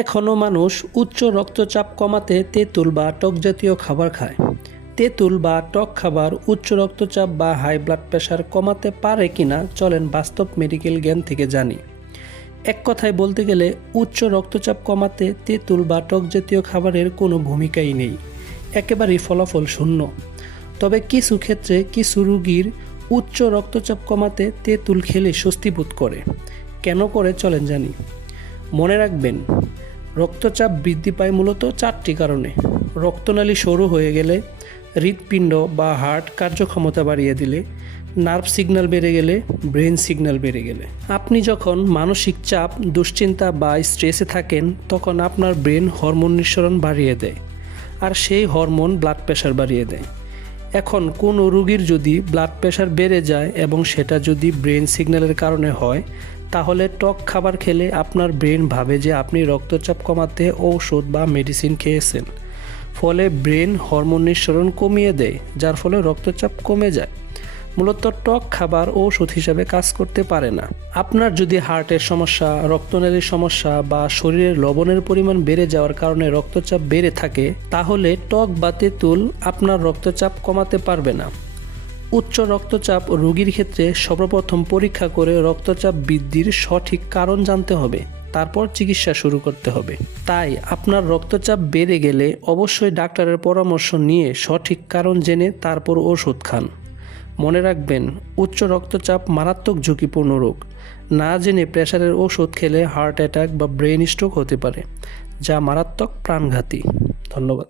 এখনও মানুষ উচ্চ রক্তচাপ কমাতে তেঁতুল বা টক জাতীয় খাবার খায়। তেঁতুল বা টক খাবার উচ্চ রক্তচাপ বা হাই ব্লাড প্রেশার কমাতে পারে কিনা চলেন বাস্তব মেডিকেল জ্ঞান থেকে জানি। এক কথায় বলতে গেলে উচ্চ রক্তচাপ কমাতে তেঁতুল বা টক জাতীয় খাবারের কোনো ভূমিকাই নেই, একেবারেই ফলাফল শূন্য। তবে কিছু ক্ষেত্রে কিছু রোগীর উচ্চ রক্তচাপ কমাতে তেঁতুল খেলে স্বস্তি বোধ করে। কেন করে চলেন জানি। মনে রাখবেন, রক্তচাপ বৃদ্ধি পায় মূলত 4টি কারণে: রক্তনালী সরু হয়ে গেলে, হৃৎপিণ্ড বা হার্ট কার্যক্ষমতা বাড়িয়ে দিলে, নার্ভ সিগন্যাল বেড়ে গেলে, ব্রেন সিগন্যাল বেড়ে গেলে। আপনি যখন মানসিক চাপ, দুশ্চিন্তা বা স্ট্রেসে থাকেন তখন আপনার ব্রেন হরমোন নিঃসরণ বাড়িয়ে দেয়, আর সেই হরমোন ব্লাড প্রেশার বাড়িয়ে দেয়। এখন কোনো রোগীর যদি ব্লাড প্রেশার বেড়ে যায় এবং সেটা যদি ব্রেন সিগন্যালের কারণে হয়, তাহলে টক খাবার খেলে আপনার ব্রেন ভাবে যে আপনি রক্তচাপ কমাতে ঔষধ বা মেডিসিন খেয়েছেন, ফলে ব্রেন হরমোন নিঃসরণ কমিয়ে দেয়, যার ফলে রক্তচাপ কমে যায়। মূলত টক খাবার ঔষধ হিসাবে কাজ করতে পারে না। আপনার যদি হার্টের সমস্যা, রক্তনালীর সমস্যা বা শরীরের লবণের পরিমাণ বেড়ে যাওয়ার কারণে রক্তচাপ বেড়ে থাকে, তাহলে টক বা তেঁতুল আপনার রক্তচাপ কমাতে পারবে না। উচ্চ রক্তচাপ রোগীর ক্ষেত্রে সর্বপ্রথম পরীক্ষা করে রক্তচাপ বৃদ্ধির সঠিক কারণ জানতে হবে, তারপর চিকিৎসা শুরু করতে হবে। তাই আপনার রক্তচাপ বেড়ে গেলে অবশ্যই ডাক্তারের পরামর্শ নিয়ে সঠিক কারণ জেনে তারপর ওষুধ খান। মনে রাখবেন, উচ্চ রক্তচাপ মারাত্মক ঝুঁকিপূর্ণ রোগ। না জেনে প্রেশারের ওষুধ খেলে হার্ট অ্যাটাক বা ব্রেন স্ট্রোক হতে পারে, যা মারাত্মক প্রাণঘাতী। ধন্যবাদ।